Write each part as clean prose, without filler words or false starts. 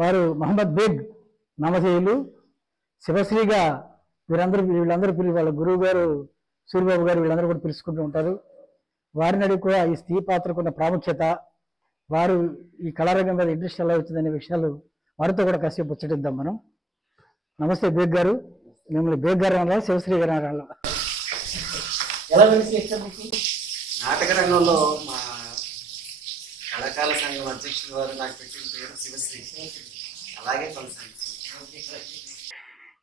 వారు మహమ్మద్ బేగ్ నామధేయులు. శివశ్రీగా వీళ్ళందరూ వాళ్ళ గురువు గారు సూర్యబాబు గారు వీళ్ళందరూ కూడా పిలుచుకుంటూ ఉంటారు. వారిని అడిగి కూడా ఈ స్త్రీ పాత్రకు ఉన్న ప్రాముఖ్యత, వారు ఈ కళారంగం మీద ఇంట్రెస్ట్ ఎలా వచ్చిందనే విషయాలు వారితో కూడా కాసేపు ముచ్చటిద్దాం మనం. నమస్తే బేగ్ గారు. మిమ్మల్ని బేగ్ గారు అనాలా, శివశ్రీ గారు అనాలా? ఎలా నాటక రంగంలో మా కళాకారుల సంఘం అధ్యక్షుడు వారు నాకు పెట్టిన పేరు శివశ్రీ. అలాగే కొనసాగుతుంది.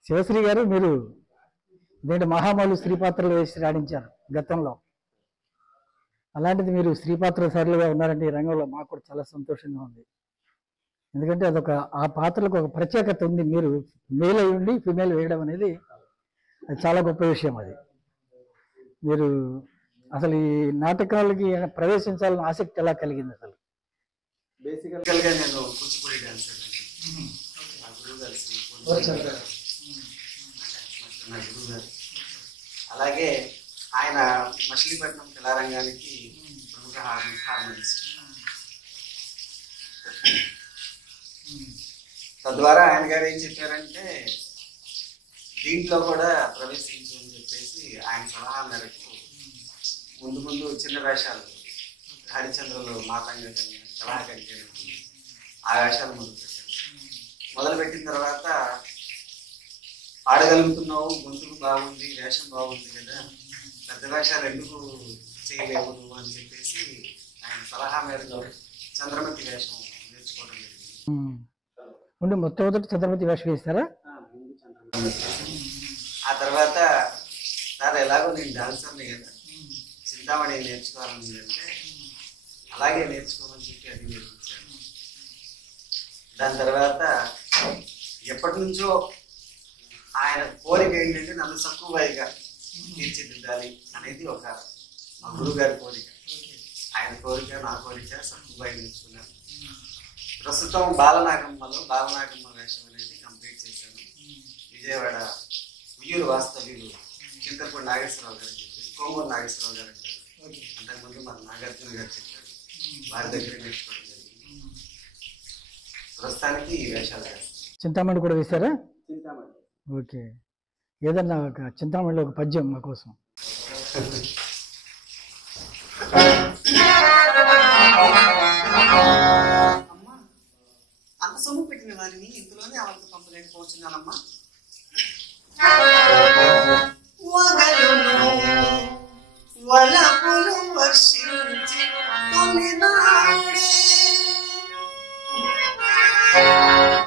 శివశ్రీ గారు, మీరు నేటి మహామాలు స్త్రీ పాత్రలు వేసి రాణించారు గతంలో. అలాంటిది మీరు స్త్రీ పాత్ర సరళిగా ఉన్నారంటే ఈ రంగంలో మాకు కూడా చాలా సంతోషంగా ఉంది. ఎందుకంటే ఆ పాత్రలకు ఒక ప్రత్యేకత ఉంది. మీరు మేల్ అయి ఉండి ఫిమేల్ వేయడం అనేది అది చాలా గొప్ప విషయం. అది మీరు అసలు ఈ నాటకాలకి ప్రవేశించాలని ఆసక్తి ఎలా కలిగింది? అసలు బేసికల్గా నేను కూచిపూడి డాన్సర్ అండి. నా గురువు గారు నా గురువు గారు. అలాగే ఆయన మచిలీపట్నం కళారంగానికి ప్రముఖ హార్మోనిస్ట్. తద్వారా ఆయన గారు ఏం చెప్పారంటే దీంట్లో కూడా ప్రవేశించు అని చెప్పేసి ఆయన సలహా మేరకు ముందు చిన్న వేషాలు, హరిచంద్రలో మాతంగా సలహా కలిగాను, ఆ వేషాలు మొదలుపెట్టిన తర్వాత ఆడగలుగుతున్నావు, గొంతుకు బాగుంది, వేషం బాగుంది కదా, పెద్ద వేషాలు ఎందుకు చేయలేవు అని చెప్పేసి ఆయన సలహా మేరకు చంద్రమతి వేషం నేర్చుకోవడం జరిగింది. మొట్టమొదటి చంద్రమతి వేషం వేస్తారా? ఆ తర్వాత సార్ ఎలాగో నేను డాన్సర్ని కదా, చింతామణి నేర్చుకోవాలని అంటే అలాగే నేర్చుకోమని చెప్పి అది నేర్పించాను. దాని తర్వాత ఎప్పటి నుంచో ఆయన కోరిక ఏంటంటే నన్ను సక్కువగా తీర్చిదిద్దాలి అనేది ఒక మా గురువు గారి కోరిక. ఆయన కోరిక, నా కోరిక సక్కువగా నేర్చుకున్నాను. ప్రస్తుతం బాలనాగమ్మ వేషం అనేది కంప్లీట్ చేశాను. విజయవాడ ఉయ్యూరు వాస్తవ్యులు చింతలపూడి నాగేశ్వరరావు గారు చెప్పేసి కోమూరు నాగేశ్వరరావు గారు అంటారు. అంతకుముందు మన నాగార్జున గారు చెప్పారు, వారి దగ్గర నేర్చుకోవడం జరిగింది. ప్రస్తుతానికి ఈ వేషాలు చింతామణి కూడా వేశారా? చింతామణి. ఓకే, ఏదన్నా ఒక చింతామణిలో ఒక పద్యం మా కోసం. అమ్మా, అంత సొమ్ము పెట్టిన వారిని ఇందులోనే అవతల పంపలేకపోతున్నానమ్మా. వలపులు వర్షించి తొలినాడే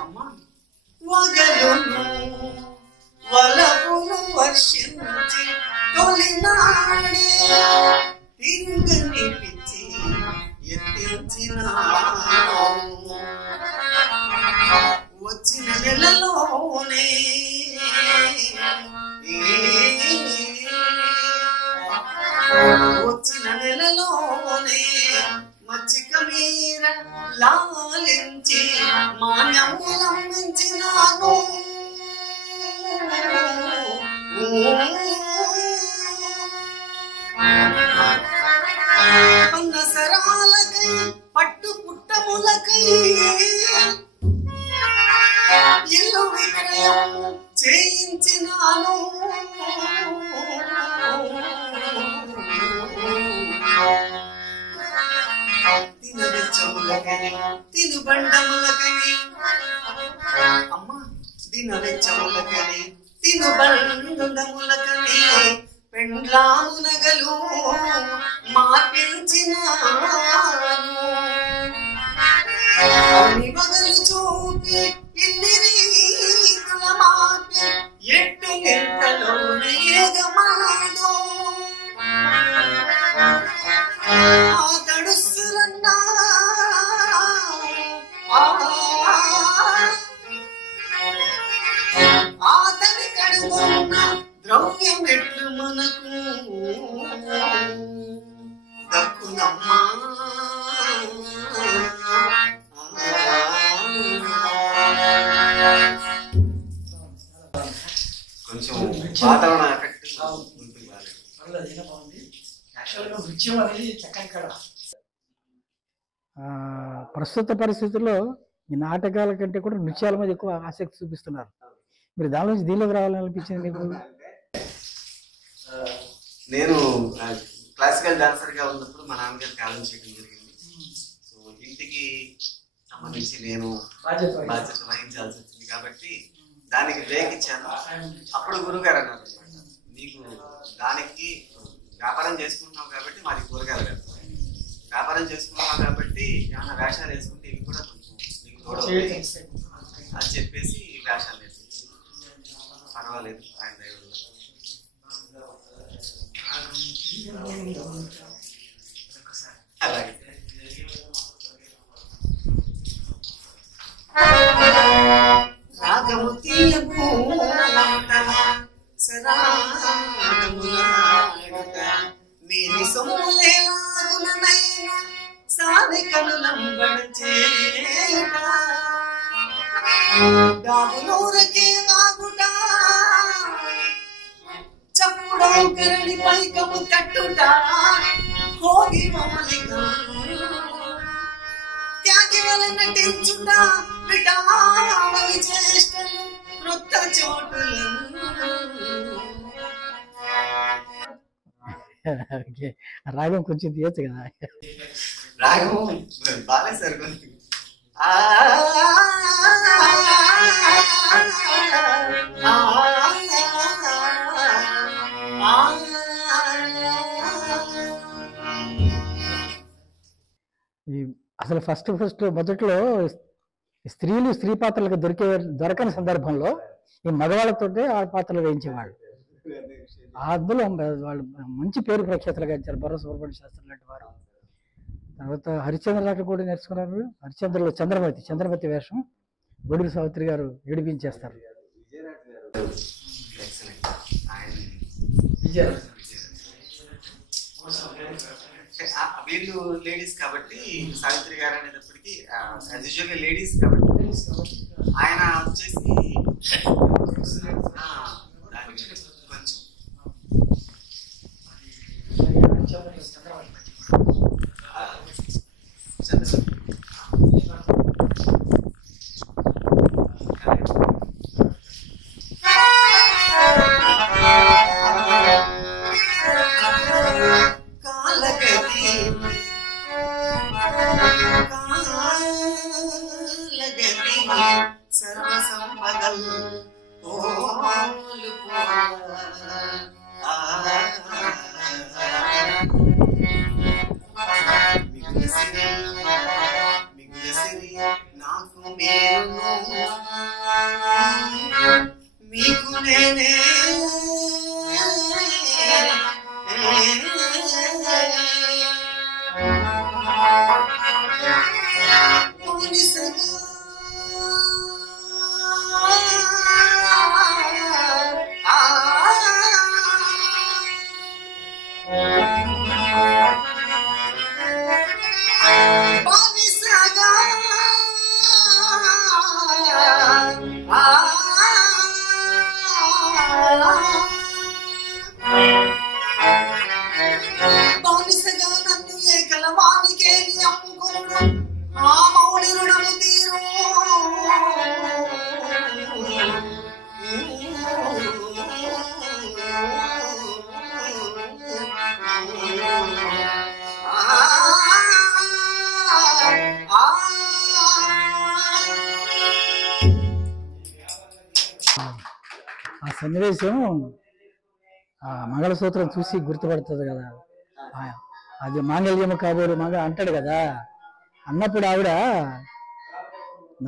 అమ్మా, వగలును వలపులు వర్షించి తొలినాడే తిరుగని పిచ్చి ఎత్తించిన వచ్చిన నెలలోనే మచ్చిక మీర లాలించి మాన్యములంబించినాను. పన్నసరాలకై పట్టు పుట్టములకై ఇల్లు విక్రయం చేయించినాను. తినుబండములకని అమ్మ, దినవెచ్చములకని తినుబండములకని పెండ్లాము నగలు మార్పించినాను. బగలు చూపి ఇన్ని రీతుల మాపి ఎట్టు గంటలో ఏగమాడు తడుస్తున్నా ఆతని కడుగున్న ద్రవ్యం ఎట్లు మనకు దక్కునమ్మా. కొంచెం వాతావరణ ఎఫెక్ట్ ప్రస్తుత పరిస్థితుల్లో ఈ నాటకాల కంటే కూడా నృత్యాల మీద ఎక్కువ ఆసక్తి చూపిస్తున్నారు. మీరు దాని నుంచి దీనిలోకి రావాలని అనిపించింది మీకు? నేను క్లాసికల్ డాన్సర్గా ఉన్నప్పుడు మా నాన్నగారు కాలం చేయడం జరిగింది. సో ఇంటికి సంబంధించి నేను బాధ్యత వహించాల్సి వచ్చింది కాబట్టి దానికి బ్రేక్ ఇచ్చాను. అప్పుడు గురుగారు అన్నారు అనమాట, నీకు దానికి వ్యాపారం చేసుకుంటున్నావు కాబట్టి మాది కూరగాయలు కడతాం, వ్యాపారం చేసుకుంటున్నావు కాబట్టి ఏమైనా వేషాలు వేసుకుంటే ఇవి కూడా కొంచెం నీకు తోడవుతాయి అని చెప్పేసి వేషాలు వేసి పర్వాలేదు ఆయన దైవంలో. అలాగే రాగము మీది సొమ్ములేలాగుననైనా సాధికను లంబడచేయుట డాబులూరకే వాగుట చప్పుడు కరణి పైకము కట్టుట హోగి మౌలిక త్యాగి వల నటించుట విటావలి చేష్టలు వృత్త చోటులు. రాగం కొంచెం తీయచ్చు కదా. రాగం బాగా సరిపోతుంది. అసలు ఫస్ట్ మొదట్లో స్త్రీలు స్త్రీ పాత్రలకు దొరకని సందర్భంలో ఈ మగవాళ్ళతోటే ఆ పాత్రలు వేయించేవాళ్ళు. అందులో వాళ్ళు మంచి పేరు ప్రఖ్యాతలు గాంచారు బొర్ర సుబ్రహ్మణ్య శాస్త్రి లాంటి వారు. తర్వాత హరిశ్చంద్ర నాటకం కూడా నేర్చుకున్నారు. హరిశ్చంద్రలో చంద్రమతి వేషం గొడుగు సావిత్రి గారు ఏడిపించేస్తారు. వీళ్ళు లేడీస్ కాబట్టి సావిత్రి గారు అనేటప్పటికీ యూజువల్గా లేడీస్ కాబట్టి ఆయన వచ్చేసి కొంచెం ఆ సన్నివేశం ఆ మంగళసూత్రం చూసి గుర్తుపడుతుంది కదా. అది మాంగళ్యము కాబోలు మగ అంటాడు కదా. అన్నప్పుడు ఆవిడ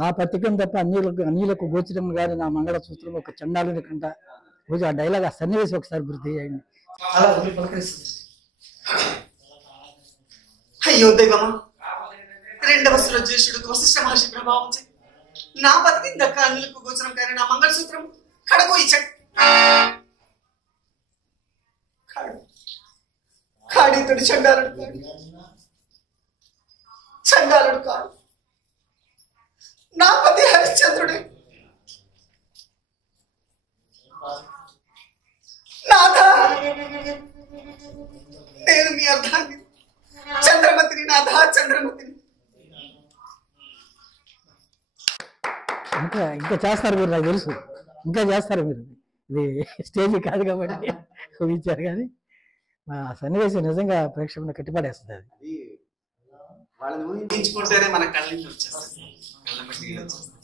నా పత్రికం తప్ప అన్యులకు గోచరం కానీ నా మంగళసూత్రం ఒక చండాలని కంట రోజు ఆ డైలాగ్ ఆ సన్నివేశం ఒకసారి గుర్తు చేయండి. అయ్యో దైవమా, రెండవ జ్యేష్ఠుడికి వశిష్ఠ మహర్షి ప్రభావం నా పతికి దక్క అన్యులకు గోచరం కానీ నా మంగళసూత్రం కడకు ఇచ్చాడు. కాడితోడు చండాలుడు కాడు, చండాలుడు కాడు. నా పతి హరిశ్చంద్రుడే. నాథ, నేను మీ అర్థాన్ని చంద్రమతిని, నాథ చంద్రమతిని. ఇంకా ఇంకా చేస్తారు మీరు, నాకు తెలుసు ఇంకా చేస్తారు మీరు. ఇది స్టేజ్ కాదు కాబట్టి ఊహించారు, కానీ మా సన్నివేశం నిజంగా ప్రేక్షకులను కట్టిపడేస్తుంది. అది అది వాళ్ళని ఊహించుకుంటేనే మన కళ్ళ నుంచి వచ్చేస్తుంది, కళ్ళ పట్టి వచ్చేస్తుంది.